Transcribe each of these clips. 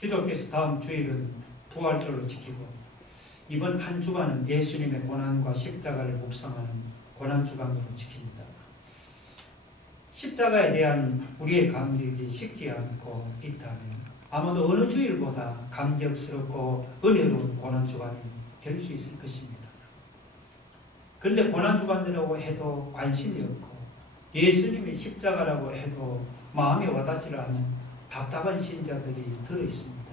기독교에서 다음 주일은 부활절로 지키고 이번 한 주간은 예수님의 고난과 십자가를 묵상하는 고난주간으로 지킵니다. 십자가에 대한 우리의 감격이 식지 않고 있다면 아마도 어느 주일보다 감격스럽고 은혜로운 고난주간이 될 수 있을 것입니다. 그런데 고난주간이라고 해도 관심이 없고 예수님의 십자가라고 해도 마음에 와닿지 않는 답답한 신자들이 들어있습니다.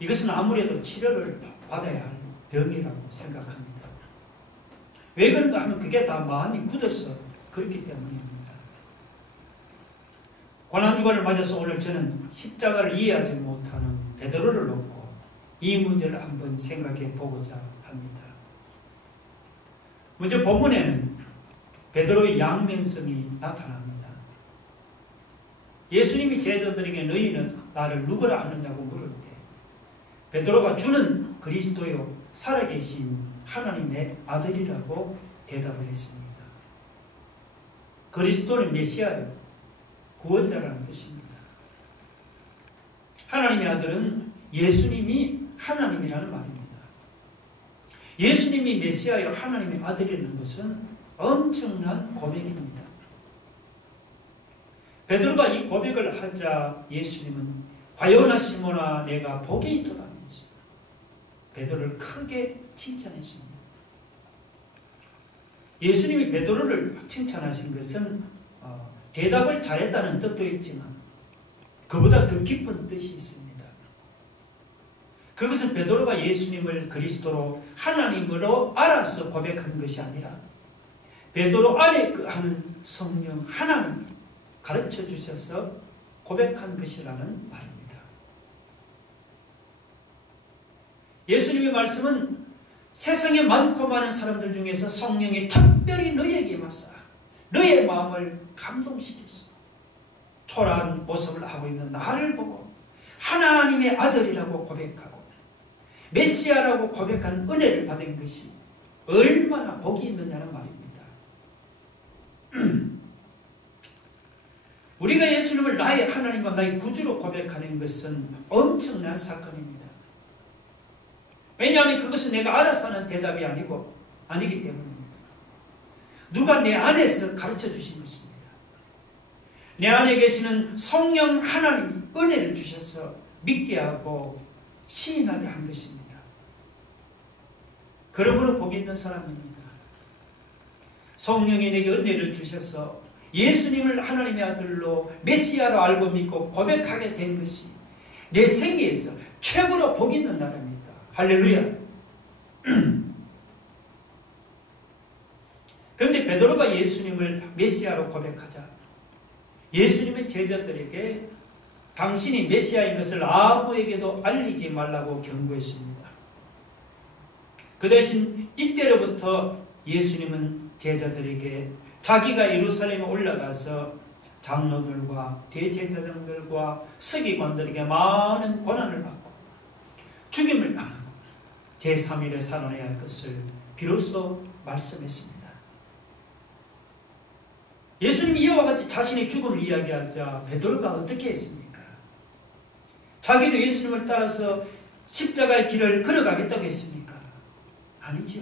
이것은 아무래도 치료를 받아야 할 병이라고 생각합니다. 왜 그런가 하면 그게 다 마음이 굳어서 그렇기 때문입니다. 고난주간을 맞아서 오늘 저는 십자가를 이해하지 못하는 베드로를 놓고 이 문제를 한번 생각해 보고자 합니다. 먼저 본문에는 베드로의 양면성이 나타납니다. 예수님이 제자들에게 너희는 나를 누구라 하느냐고 물을 때 베드로가 주는 그리스도요 살아계신 하나님의 아들이라고 대답을 했습니다. 그리스도는 메시아요 구원자라는 뜻입니다. 하나님의 아들은 예수님이 하나님이라는 말입니다. 예수님이 메시아요 하나님의 아들이라는 것은 엄청난 고백입니다. 베드로가 이 고백을 하자 예수님은 바요나 시몬아 내가 복이 있도다면서 베드로를 크게 칭찬했습니다. 예수님이 베드로를 칭찬하신 것은 대답을 잘했다는 뜻도 있지만 그보다 더 깊은 뜻이 있습니다. 그것은 베드로가 예수님을 그리스도로 하나님으로 알아서 고백한 것이 아니라 베드로 안에 하는 성령 하나님 가르쳐 주셔서 고백한 것이라는 말입니다. 예수님의 말씀은 세상에 많고 많은 사람들 중에서 성령이 특별히 너희에게 임하사 너희의 마음을 감동시켰어. 초라한 모습을 하고 있는 나를 보고 하나님의 아들이라고 고백하고 메시아라고 고백하는 은혜를 받은 것이 얼마나 복이 있느냐는 말입니다. 우리가 예수님을 나의 하나님과 나의 구주로 고백하는 것은 엄청난 사건입니다. 왜냐하면 그것은 내가 알아서 하는 대답이 아니기 때문입니다. 누가 내 안에서 가르쳐 주신 것입니다. 내 안에 계시는 성령 하나님이 은혜를 주셔서 믿게 하고 시인하게 한 것입니다. 그러므로 복이 있는 사람입니다. 성령이 내게 은혜를 주셔서 예수님을 하나님의 아들로 메시아로 알고 믿고 고백하게 된 것이 내 생애에서 최고로 복이 있는 날입니다. 할렐루야. 그런데 베드로가 예수님을 메시아로 고백하자 예수님의 제자들에게 당신이 메시아인 것을 아무에게도 알리지 말라고 경고했습니다. 그 대신 이때로부터 예수님은 제자들에게 자기가 예루살렘에 올라가서 장로들과 대제사장들과 서기관들에게 많은 고난을 받고 죽임을 당하고 제3일에 살아나야 할 것을 비로소 말씀했습니다. 예수님이 이와 같이 자신의 죽음을 이야기하자 베드로가 어떻게 했습니까? 자기도 예수님을 따라서 십자가의 길을 걸어가겠다고 했습니까? 아니죠.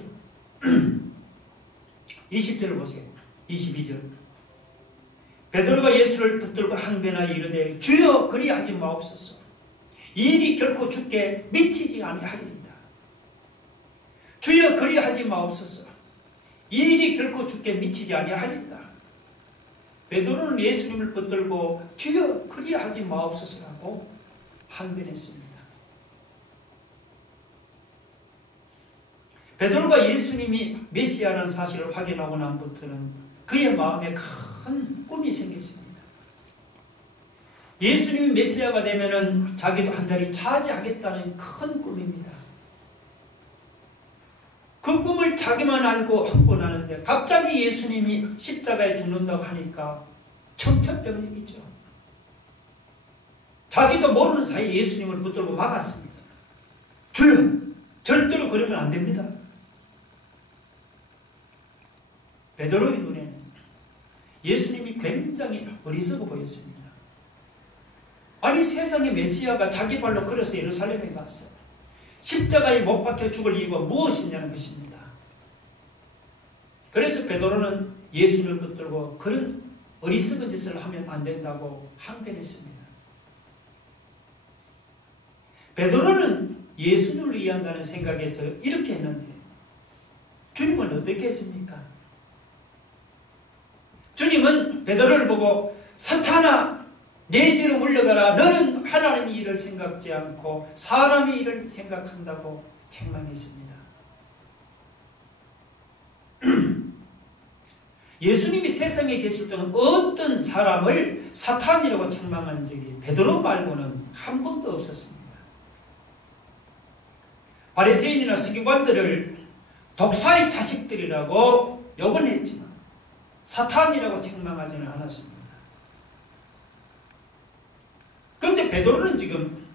20절을 보세요. 22절. 베드로가 예수를 붙들고 항변하여 이르되 주여 그리하지 마옵소서. 이 일이 결코 주께 미치지 아니하리이다. 주여 그리하지 마옵소서. 이 일이 결코 주께 미치지 아니하리이다. 베드로는 예수님을 붙들고 주여 그리하지 마옵소서라고 항변했습니다. 베드로가 예수님이 메시아라는 사실을 확인하고 난부터는 그의 마음에 큰 꿈이 생겼습니다. 예수님이 메시아가 되면은 자기도 한 자리 차지하겠다는 큰 꿈입니다. 그 꿈을 자기만 알고 흥분하는데 갑자기 예수님이 십자가에 죽는다고 하니까 청천벽력이죠. 자기도 모르는 사이에 예수님을 붙들고 막았습니다. 주여, 절대로 그러면 안 됩니다. 베드로의 눈에는 예수님이 굉장히 어리석어 보였습니다. 아니 세상의 메시아가 자기 발로 걸어서 예루살렘에 갔어요. 십자가에 못 박혀 죽을 이유가 무엇이냐는 것입니다. 그래서 베드로는 예수를 붙들고 그런 어리석은 짓을 하면 안 된다고 항변했습니다. 베드로는 예수님을 이해한다는 생각에서 이렇게 했는데 주님은 어떻게 했습니까? 주님은 베드로를 보고 사탄아 내 뒤로 물러가라. 너는 하나님의 일을 생각지 않고 사람의 일을 생각한다고 책망했습니다. 예수님이 세상에 계실 때는 어떤 사람을 사탄이라고 책망한 적이 베드로 말고는 한 번도 없었습니다. 바리새인이나 서기관들을 독사의 자식들이라고 욕은 했지만 사탄이라고 책망하지는 않았습니다. 그런데 베드로는 지금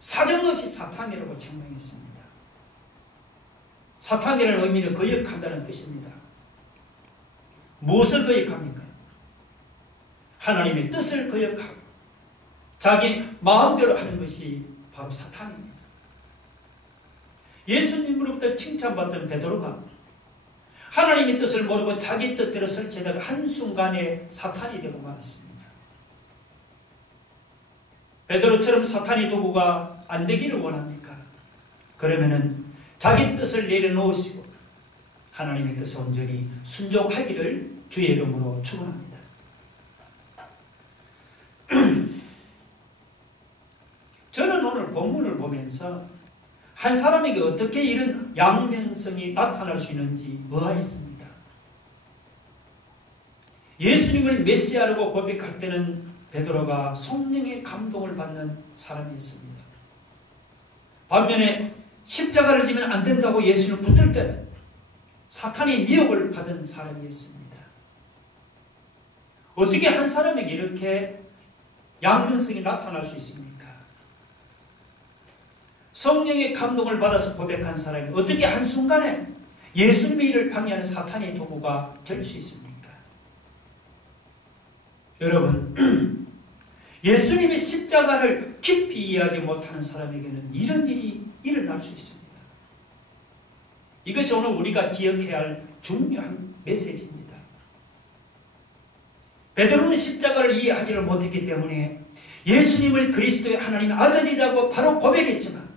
사정없이 사탄이라고 책망했습니다. 사탄이라는 의미는 거역한다는 뜻입니다. 무엇을 거역합니까? 하나님의 뜻을 거역하고 자기 마음대로 하는 것이 바로 사탄입니다. 예수님으로부터 칭찬받던 베드로가 하나님의 뜻을 모르고 자기 뜻대로 설치하다가 한순간에 사탄이 되고 말았습니다. 베드로처럼 사탄의 도구가 안 되기를 원합니까? 그러면은 자기 뜻을 내려놓으시고 하나님의 뜻에 온전히 순종하기를 주의 이름으로 축원합니다. 저는 오늘 본문을 보면서 한 사람에게 어떻게 이런 양면성이 나타날 수 있는지 의아했습니다. 예수님을 메시아라고 고백할 때는 베드로가 성령의 감동을 받는 사람이었습니다. 반면에 십자가를 지면 안 된다고 예수를 붙들 때는 사탄의 미혹을 받은 사람이었습니다. 어떻게 한 사람에게 이렇게 양면성이 나타날 수 있습니까? 성령의 감동을 받아서 고백한 사람이 어떻게 한순간에 예수님의 일을 방해하는 사탄의 도구가 될 수 있습니까? 여러분, 예수님의 십자가를 깊이 이해하지 못하는 사람에게는 이런 일이 일어날 수 있습니다. 이것이 오늘 우리가 기억해야 할 중요한 메시지입니다. 베드로는 십자가를 이해하지를 못했기 때문에 예수님을 그리스도의 하나님의 아들이라고 바로 고백했지만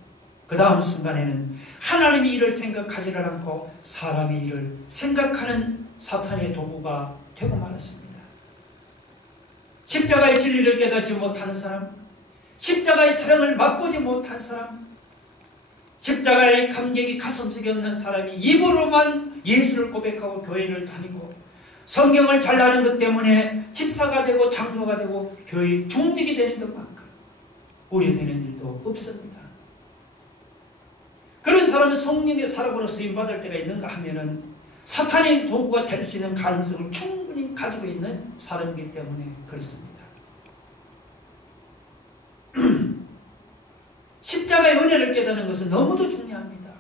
그 다음 순간에는 하나님의 일을 생각하지를 않고 사람의 일을 생각하는 사탄의 도구가 되고 말았습니다. 십자가의 진리를 깨닫지 못하는 사람, 십자가의 사랑을 맛보지 못한 사람, 십자가의 감격이 가슴속에 없는 사람이 입으로만 예수를 고백하고 교회를 다니고 성경을 잘 아는 것 때문에 집사가 되고 장로가 되고 교회 중직이 되는 것만큼 우려되는 일도 없습니다. 그런 사람은 성령의 사람으로 쓰임받을 때가 있는가 하면은 사탄의 도구가 될 수 있는 가능성을 충분히 가지고 있는 사람이기 때문에 그렇습니다. 십자가의 은혜를 깨닫는 것은 너무도 중요합니다.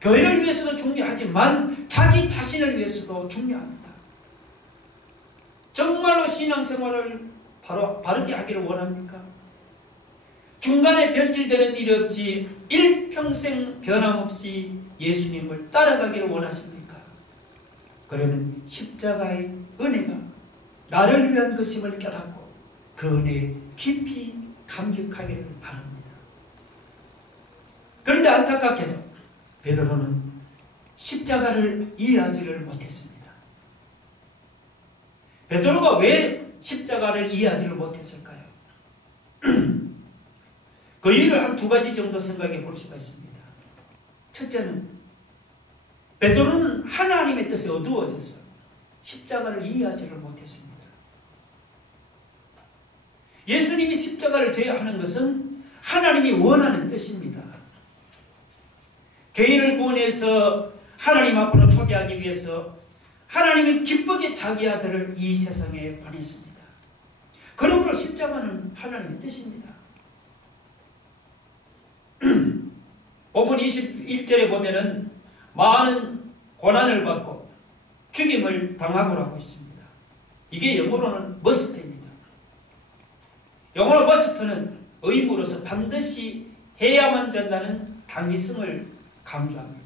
교회를 위해서도 중요하지만 자기 자신을 위해서도 중요합니다. 정말로 신앙생활을 바르게 하기를 원합니까? 중간에 변질되는 일이 없이 일평생 변함없이 예수님을 따라가기를 원하십니까? 그러면 십자가의 은혜가 나를 위한 것임을 깨닫고 그 은혜에 깊이 감격하기를 바랍니다. 그런데 안타깝게도 베드로는 십자가를 이해하지를 못했습니다. 베드로가 왜 십자가를 이해하지를 못했을까요? 그 이유를 한 두 가지 정도 생각해 볼 수가 있습니다. 첫째는 베드로는 하나님의 뜻에 어두워져서 십자가를 이해하지를 못했습니다. 예수님이 십자가를 져야 하는 것은 하나님이 원하는 뜻입니다. 죄인을 구원해서 하나님 앞으로 초대하기 위해서 하나님이 기쁘게 자기 아들을 이 세상에 보냈습니다. 그러므로 십자가는 하나님의 뜻입니다. 본문 21절에 보면은 많은 고난을 받고 죽임을 당하고라고 있습니다. 이게 영어로는 머스트입니다. 영어로 머스트는 의무로서 반드시 해야만 된다는 당위성을 강조합니다.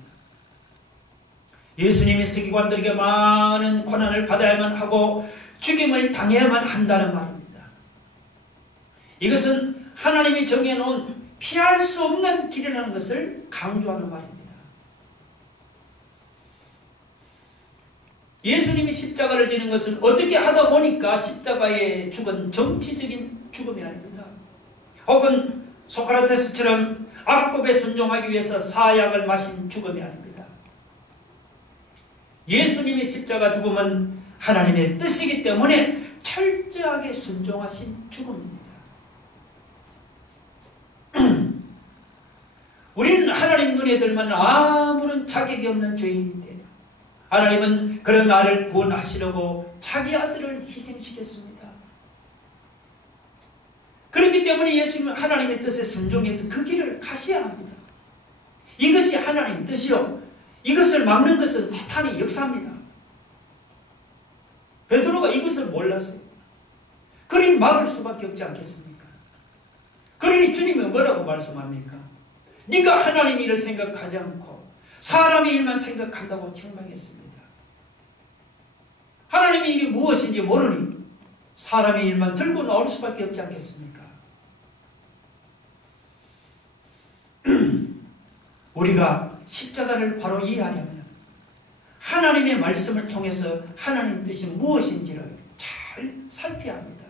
예수님이 서기관들에게 많은 고난을 받아야만 하고 죽임을 당해야만 한다는 말입니다. 이것은 하나님이 정해놓은 피할 수 없는 길이라는 것을 강조하는 말입니다. 예수님이 십자가를 지는 것은 어떻게 하다 보니까 십자가의 죽은 정치적인 죽음이 아닙니다. 혹은 소크라테스처럼 악법에 순종하기 위해서 사약을 마신 죽음이 아닙니다. 예수님의 십자가 죽음은 하나님의 뜻이기 때문에 철저하게 순종하신 죽음입니다. 우리는 하나님 눈에 들면 아무런 자격이 없는 죄인인데 하나님은 그런 나를 구원하시려고 자기 아들을 희생시켰습니다. 그렇기 때문에 예수님은 하나님의 뜻에 순종해서 그 길을 가셔야 합니다. 이것이 하나님의 뜻이요, 이것을 막는 것은 사탄의 역사입니다. 베드로가 이것을 몰랐어요. 그러니 막을 수밖에 없지 않겠습니까? 그러니 주님은 뭐라고 말씀합니까? 네가 하나님 일을 생각하지 않고 사람의 일만 생각한다고 책망했습니다. 하나님의 일이 무엇인지 모르니 사람의 일만 들고 나올 수밖에 없지 않겠습니까? 우리가 십자가를 바로 이해하려면 하나님의 말씀을 통해서 하나님 뜻이 무엇인지를 잘 살펴야 합니다.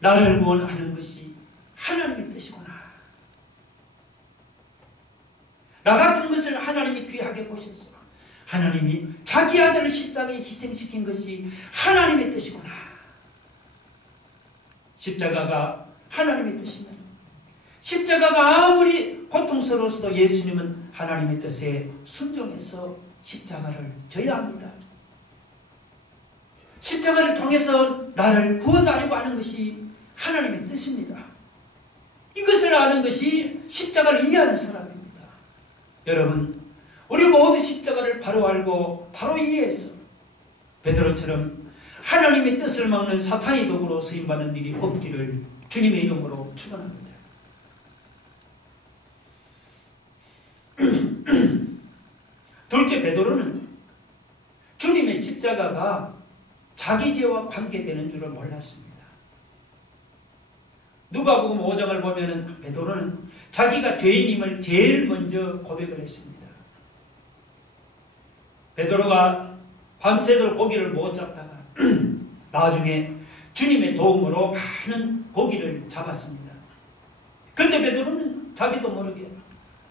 나를 구원하는 것이 하나님의 뜻이구나. 나 같은 것을 하나님이 귀하게 보셔서 하나님이 자기 아들을 십자가에 희생시킨 것이 하나님의 뜻이구나. 십자가가 하나님의 뜻이면 십자가가 아무리 고통스러워서도 예수님은 하나님의 뜻에 순종해서 십자가를 져야 합니다. 십자가를 통해서 나를 구원하려고 하는 것이 하나님의 뜻입니다. 이것을 아는 것이 십자가를 이해하는 사람입니다. 여러분, 우리 모두 십자가를 바로 알고 바로 이해해서 베드로처럼 하나님의 뜻을 막는 사탄의 도구로 쓰임받는 일이 없기를 주님의 이름으로 축원합니다. 둘째, 베드로는 주님의 십자가가 자기 죄와 관계되는 줄을 몰랐습니다. 누가복음 5장을 보면 베드로는 자기가 죄인임을 제일 먼저 고백을 했습니다. 베드로가 밤새도록 고기를 못 잡다가 나중에 주님의 도움으로 많은 고기를 잡았습니다. 그때 베드로는 자기도 모르게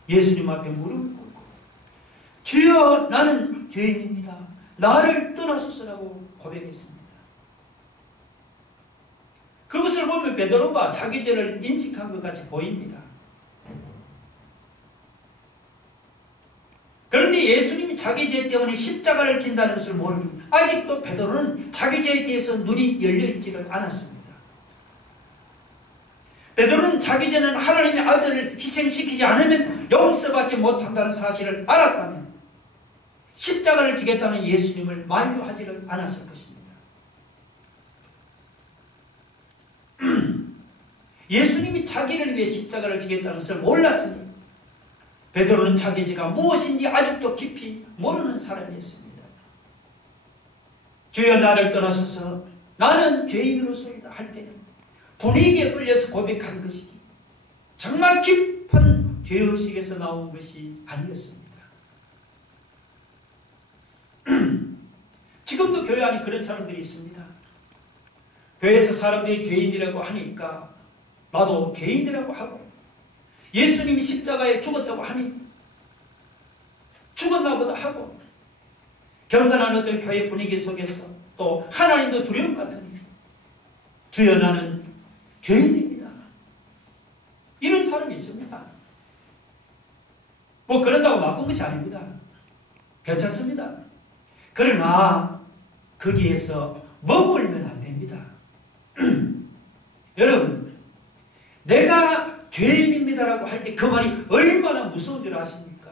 예수님 앞에 무릎을 꿇고 주여, 나는 죄인입니다. 나를 떠나소서라고 고백했습니다. 그것을 보면 베드로가 자기 죄를 인식한 것 같이 보입니다. 그런데 예수님이 자기 죄 때문에 십자가를 진다는 것을 모르니 아직도 베드로는 자기 죄에 대해서 눈이 열려있지를 않았습니다. 베드로는 자기 죄는 하나님의 아들을 희생시키지 않으면 용서받지 못한다는 사실을 알았다면 십자가를 지겠다는 예수님을 만류하지를 않았을 것입니다. 예수님이 자기를 위해 십자가를 지겠다는 것을 몰랐으니 베드로는 자기 죄가 무엇인지 아직도 깊이 모르는 사람이었습니다. 주여, 나를 떠나소서, 나는 죄인으로서이다 할 때는 분위기에 끌려서 고백한 것이지 정말 깊은 죄의식에서 나온 것이 아니었습니다. 지금도 교회 안에 그런 사람들이 있습니다. 교회에서 사람들이 죄인이라고 하니까 나도 죄인이라고 하고, 예수님이 십자가에 죽었다고 하니 죽었나 보다 하고, 경건한 어떤 교회 분위기 속에서 또 하나님도 두려움 같으니 주여, 나는 죄인입니다. 이런 사람이 있습니다. 뭐 그런다고 나쁜 것이 아닙니다. 괜찮습니다. 그러나 거기에서 머물면 안 됩니다. 여러분, 내가 죄인입니다라고 할 때 그 말이 얼마나 무서운 줄 아십니까?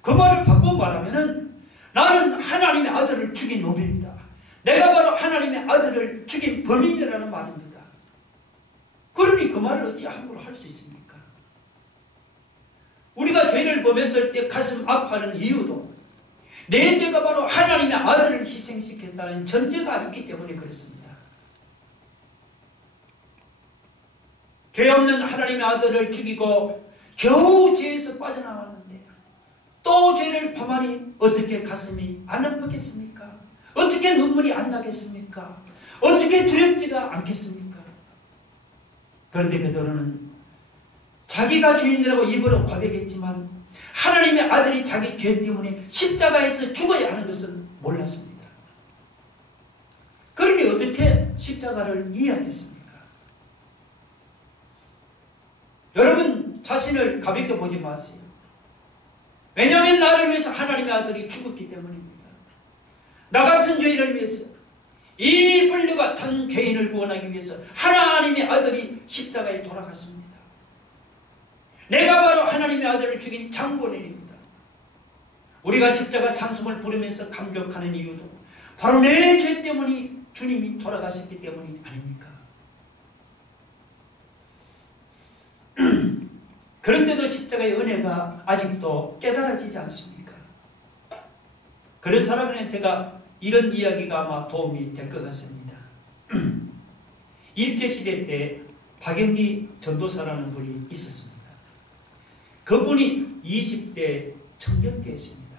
그 말을 바꾸고 말하면은 나는 하나님의 아들을 죽인 놈입니다. 내가 바로 하나님의 아들을 죽인 범인이라는 말입니다. 그 말을 어찌 함부로 할 수 있습니까? 우리가 죄를 범했을 때 가슴 아파하는 이유도 내 죄가 바로 하나님의 아들을 희생시켰다는 전제가 있기 때문에 그렇습니다. 죄 없는 하나님의 아들을 죽이고 겨우 죄에서 빠져나왔는데 또 죄를 범하니 어떻게 가슴이 안 아프겠습니까? 어떻게 눈물이 안 나겠습니까? 어떻게 두렵지가 않겠습니까? 그런데 베드로는 자기가 죄인이라고 입으로 고백했지만 하나님의 아들이 자기 죄 때문에 십자가에서 죽어야 하는 것은 몰랐습니다. 그러니 어떻게 십자가를 이해하겠습니까? 여러분 자신을 가볍게 보지 마세요. 왜냐하면 나를 위해서 하나님의 아들이 죽었기 때문입니다. 나 같은 죄인을 위해서, 이 불려가 탄 죄인을 구원하기 위해서 하나님의 아들이 십자가에 돌아갔습니다. 내가 바로 하나님의 아들을 죽인 장본인입니다. 우리가 십자가 찬송을 부르면서 감격하는 이유도 바로 내 죄 때문에 주님이 돌아가셨기 때문이 아닙니까? 그런데도 십자가의 은혜가 아직도 깨달아지지 않습니까? 그런 사람에는 제가 이런 이야기가 아마 도움이 될 것 같습니다. 일제시대 때 박영기 전도사라는 분이 있었습니다. 그분이 20대 청년기였습니다.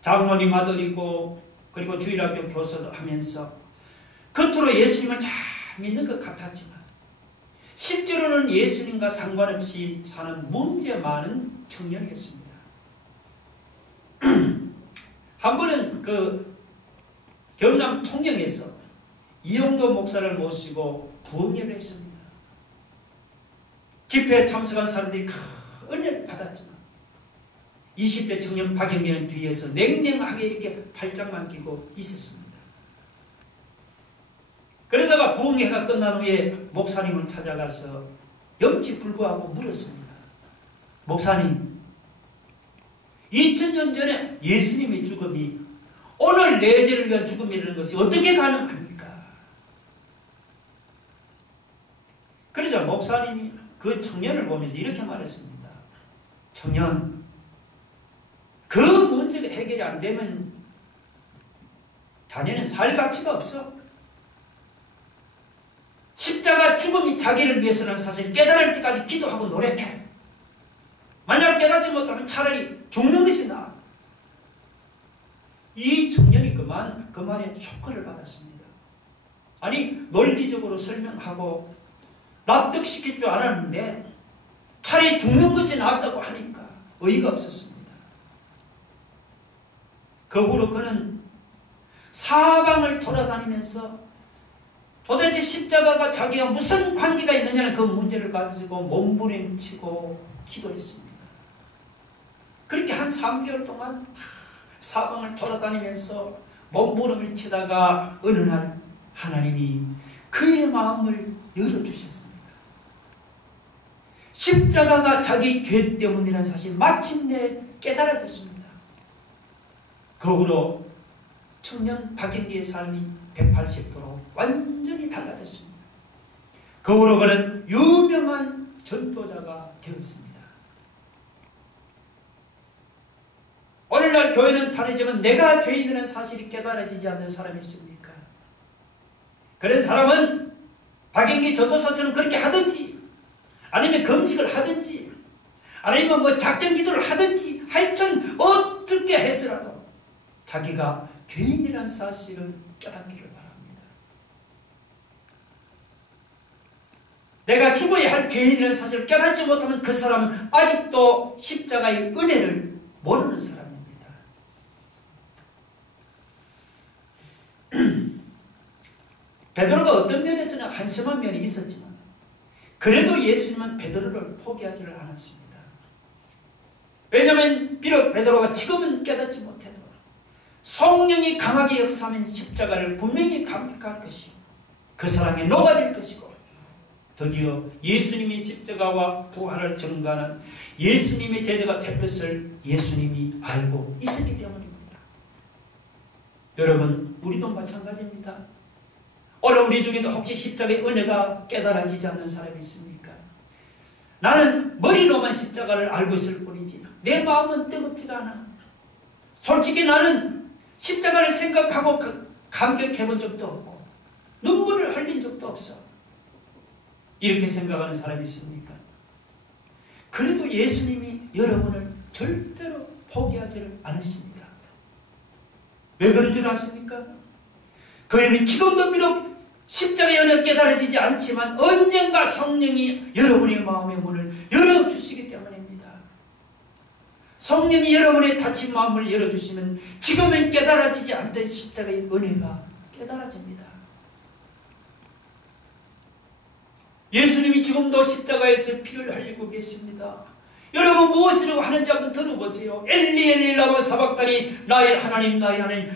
장로님 아들이고 그리고 주일학교 교사도 하면서 겉으로 예수님을 잘 믿는 것 같았지만 실제로는 예수님과 상관없이 사는 문제 많은 청년이었습니다. 한 번은 그 경남 통영에서 이영도 목사를 모시고 부흥회를 했습니다. 집회에 참석한 사람들이 큰 은혜를 받았지만 20대 청년 박영기는 뒤에서 냉랭하게 이렇게 팔짱만 끼고 있었습니다. 그러다가 부흥회가 끝난 후에 목사님을 찾아가서 염치불구하고 물었습니다. 목사님, 2000년 전에 예수님의 죽음이 오늘 내 죄를 위한 죽음이라는 것이 어떻게 가능합니까? 그러자 목사님이 그 청년을 보면서 이렇게 말했습니다. 청년, 그 문제가 해결이 안 되면 자네는 살 가치가 없어. 십자가 죽음이 자기를 위해서는 사실 깨달을 때까지 기도하고 노력해. 만약 깨닫지 못하면 차라리 죽는 것이 나아. 이 청년이 그 말에 쇼크를 받았습니다. 아니 논리적으로 설명하고 납득시킬 줄 알았는데 차라리 죽는 것이 낫다고 하니까 어이가 없었습니다. 그 후로 그는 사방을 돌아다니면서 도대체 십자가가 자기와 무슨 관계가 있느냐는 그 문제를 가지고 몸부림치고 기도했습니다. 그렇게 한 3개월 동안 사방을 돌아다니면서 몸부림을 치다가 어느 날 하나님이 그의 마음을 열어주셨습니다. 십자가가 자기 죄 때문이라는 사실 마침내 깨달아졌습니다. 그 후로 청년 박영기의 삶이 180도로 완전히 달라졌습니다. 그 후로 그는 유명한 전도자가 되었습니다. 오늘날 교회는 다르지만 내가 죄인이라는 사실이 깨달아지지 않는 사람이 있습니까? 그런 사람은 박영기 전도사처럼 그렇게 하든지 아니면 금식을 하든지 아니면 뭐 작전 기도를 하든지 하여튼 어떻게 했으라도 자기가 죄인이라는 사실을 깨닫기를 바랍니다. 내가 죽어야 할 죄인이라는 사실을 깨닫지 못하면 그 사람은 아직도 십자가의 은혜를 모르는 사람입니다. 베드로가 어떤 면에서는 한심한 면이 있었지만 그래도 예수님은 베드로를 포기하지를 않았습니다. 왜냐하면 비록 베드로가 지금은 깨닫지 못해도 성령이 강하게 역사하면 십자가를 분명히 감격할 것이고 그 사랑에 녹아질 것이고 드디어 예수님이 십자가와 부활을 증거하는 예수님의 제자가 될 것을 예수님이 알고 있었기 때문입니다. 여러분, 우리도 마찬가지입니다. 오늘 우리 중에도 혹시 십자가의 은혜가 깨달아지지 않는 사람이 있습니까? 나는 머리로만 십자가를 알고 있을 뿐이지 내 마음은 뜨겁지가 않아. 솔직히 나는 십자가를 생각하고 감격해 본 적도 없고 눈물을 흘린 적도 없어. 이렇게 생각하는 사람이 있습니까? 그래도 예수님이 여러분을 절대로 포기하지를 않으십니다. 왜 그런 줄 아십니까? 그는 지금도 비록 십자가의 은혜가 깨달아지지 않지만 언젠가 성령이 여러분의 마음의 문을 열어주시기 때문입니다. 성령이 여러분의 닫힌 마음을 열어주시면 지금은 깨달아지지 않던 십자가의 은혜가 깨달아집니다. 예수님이 지금도 십자가에서 피를 흘리고 계십니다. 여러분 무엇이라고 하는지 한번 들어보세요. 엘리 엘리 라마 사박다니 나의 하나님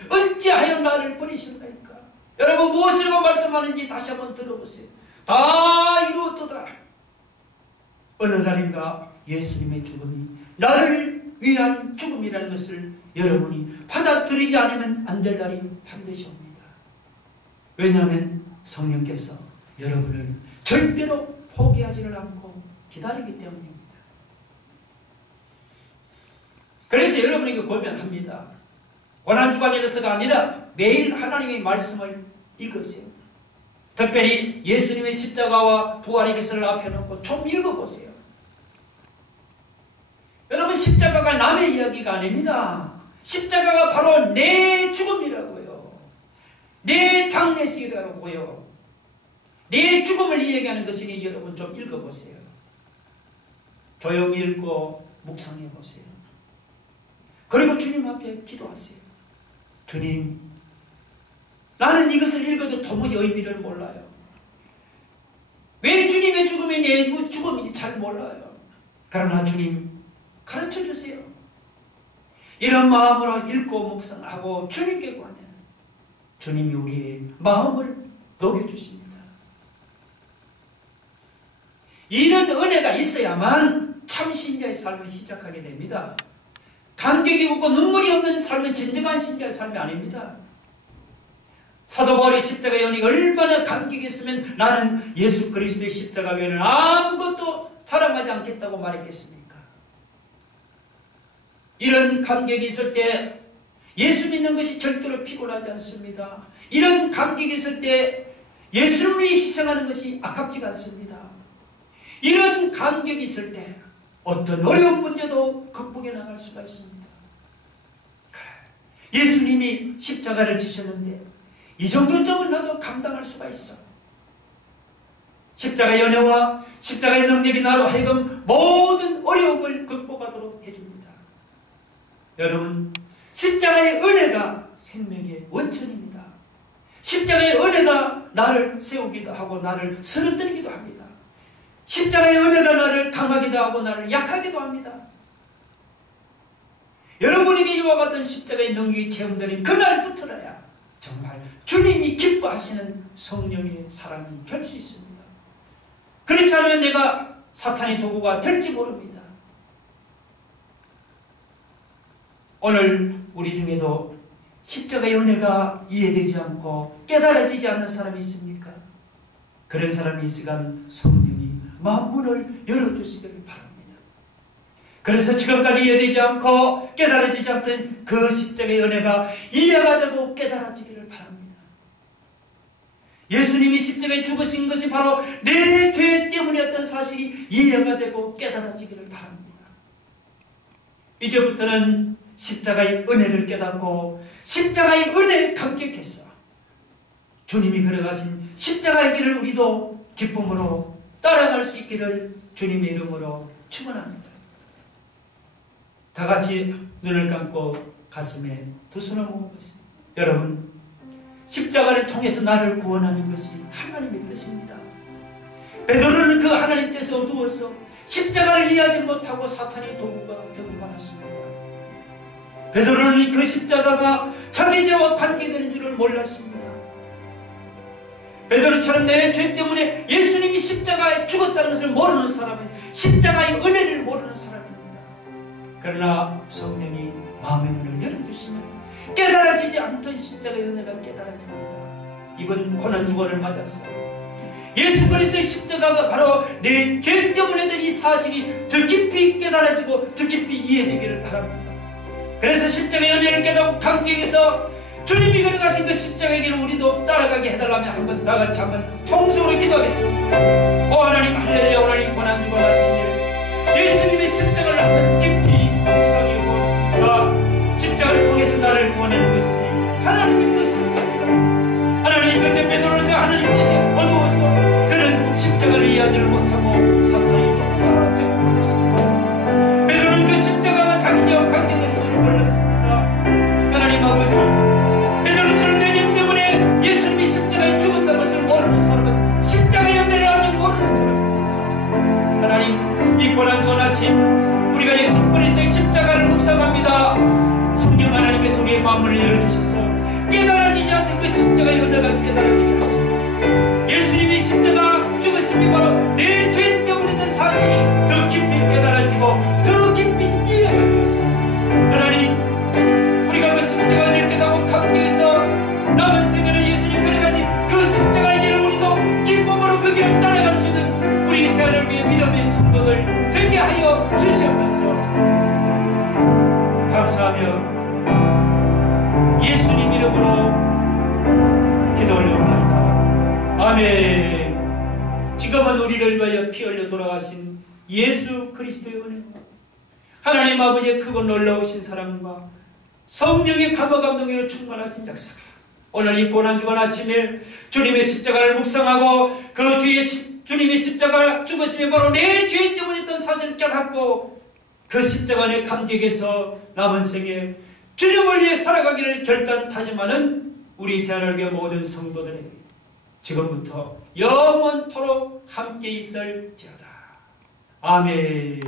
어찌하여 나를 버리셨나이까. 여러분 무엇이라고 말씀하는지 다시 한번 들어보세요. 다 이루었도다. 어느 날인가 예수님의 죽음이 나를 위한 죽음이라는 것을 여러분이 받아들이지 않으면 안 될 날이 반드시 옵니다. 왜냐하면 성령께서 여러분을 절대로 포기하지를 않고 기다리기 때문입니다. 그래서 여러분에게 고백합니다. 고난주간이라서가 아니라 매일 하나님의 말씀을 읽으세요. 특별히 예수님의 십자가와 부활의 기사를 앞에 놓고 좀 읽어보세요. 여러분 십자가가 남의 이야기가 아닙니다. 십자가가 바로 내 죽음이라고요. 내 장례식이라고요. 내 죽음을 이야기하는 것이니 여러분 좀 읽어보세요. 조용히 읽고 묵상해보세요. 그리고 주님 앞에 기도하세요. 주님, 나는 이것을 읽어도 도무지 의미를 몰라요. 왜 주님의 죽음이 내 죽음인지 잘 몰라요. 그러나 주님 가르쳐 주세요. 이런 마음으로 읽고 묵상하고 주님께 구하면 주님이 우리의 마음을 녹여주십니다. 이런 은혜가 있어야만 참 신자의 삶을 시작하게 됩니다. 감격이 없고 눈물이 없는 삶은 진정한 신자의 삶이 아닙니다. 사도 바울의 십자가 연이 얼마나 감격이 있으면 나는 예수 그리스도의 십자가 외에는 아무것도 자랑하지 않겠다고 말했겠습니까? 이런 감격이 있을 때 예수 믿는 것이 절대로 피곤하지 않습니다. 이런 감격이 있을 때 예수를 위해 희생하는 것이 아깝지가 않습니다. 이런 감격이 있을 때 어떤 어려운 문제도 극복해 나갈 수가 있습니다. 그래, 예수님이 십자가를 지셨는데 이 정도 점은 나도 감당할 수가 있어. 십자가의 연애와 십자가의 능력이 나로 하여금 모든 어려움을 극복하도록 해줍니다. 여러분, 십자가의 은혜가 생명의 원천입니다. 십자가의 은혜가 나를 세우기도 하고 나를 쓰러뜨리기도 합니다. 십자가의 은혜가 나를 강하기도 하고 나를 약하기도 합니다. 여러분에게 이와 같은 십자가의 능력이 체험되는 그날부터라야 정말 주님이 기뻐하시는 성령의 사람이 될 수 있습니다. 그렇지 않으면 내가 사탄의 도구가 될지 모릅니다. 오늘 우리 중에도 십자가의 은혜가 이해되지 않고 깨달아지지 않는 사람이 있습니까? 그런 사람이 있으면 성령이 마음문을 열어주시기를 바랍니다. 그래서 지금까지 이해되지 않고 깨달아지지 않던 그 십자가의 은혜가 이해가 되고 깨달아지기를 바랍니다. 예수님이 십자가에 죽으신 것이 바로 내 죄 때문이었던 사실이 이해가 되고 깨달아지기를 바랍니다. 이제부터는 십자가의 은혜를 깨닫고 십자가의 은혜에 감격해서 주님이 걸어가신 십자가의 길을 우리도 기쁨으로 따라갈 수 있기를 주님의 이름으로 축원합니다. 다 같이 눈을 감고 가슴에 두 손을 모으겠습니다. 여러분, 십자가를 통해서 나를 구원하는 것이 하나님의 뜻입니다. 베드로는 그 하나님 뜻에 어두워서 십자가를 이해하지 못하고 사탄의 도구가 되고 말았습니다. 베드로는 그 십자가가 자기 죄와 관계되는 줄을 몰랐습니다. 베드로처럼 내 죄 때문에 예수님이 십자가에 죽었다는 것을 모르는 사람은 십자가의 은혜를 모르는 사람입니다. 그러나 성령이 마음의 문을 열어주시면 깨달아지지 않던 십자가의 은혜가 깨달아집니다. 이번 고난주간을 맞아서 예수 그리스도의 십자가가 바로 내 죄 때문에 된 이 사실이 더 깊이 깨달아지고 더 깊이 이해되기를 바랍니다. 그래서 십자가의 은혜를 깨닫고 감격해서 주님이 걸어가신 그 십자가의 길을 우리도 따라가게 해달라면 한번 다 같이 한번 통성으로 기도하겠습니다. 오 하나님, 할렐루야. 오늘 고난주간 아침에 예수님의 십자가를 한번 깊이 묵상해 보았습니다. 십자가를 통해서 나를 구원하는 것이 하나님의 뜻이었습니다. 하나님, 그런데 베드로는 그 하나님 뜻이 어두워서 그는 십자가를 이해하지를 못하고 사탄의 도구가 되고 말았습니다. 베드로는 그 십자가가 자기 죄와 관계되는 돈을 몰랐습니다. 하나님 아버지, 베드로처럼 내 죄 때문에 예수님이 십자가에 죽었다는 것을 모르는 사람은 십자가의 은혜를 아직 모르는 사람입니다. 하나님, 이 고난주간 아침 우리가 예수 그리스도의 십자가를 묵상합니다. 성령 하나님께서 우리의 마음을 열어주셔서 깨달아지지 않는 그 십자가의 은혜가 깨달아지게 하시고 예수님이 십자가 죽으심이 바로 내 죄 때문에 된 사실이 더 깊이 깨달아지고 더 깊이 이해하게 되었습니다. 하나님, 우리가 그 십자가를 깨닫고 감격해서 남은 생애를 예수님 그려가신 그 십자가의 길을 우리도 기쁨으로 그 길을 따라갈 수 있는 우리 세상을 위해 믿음의 성도들 되게 하여 주시옵소서. 감사하며 예수님 이름으로 기도 올려옵나이다. 아멘. 지금은 우리를 위하여 피 흘려 돌아가신 예수 그리스도의 은혜와 하나님 아버지의 크고 놀라우신 사랑과 성령의 감화 감동으로 충만하신 역사가 오늘 이 고난주간 아침에 주님의 십자가를 묵상하고 그 주님의 십자가 죽으심이 바로 내 죄 때문에 있던 사실을 깨닫고 그 십자가 안에 감격해서 남은 생에 주님을 위해 살아가기를 결단 다짐하는 우리 새하늘교회 모든 성도들에게 지금부터 영원토록 함께 있을지어다. 아멘.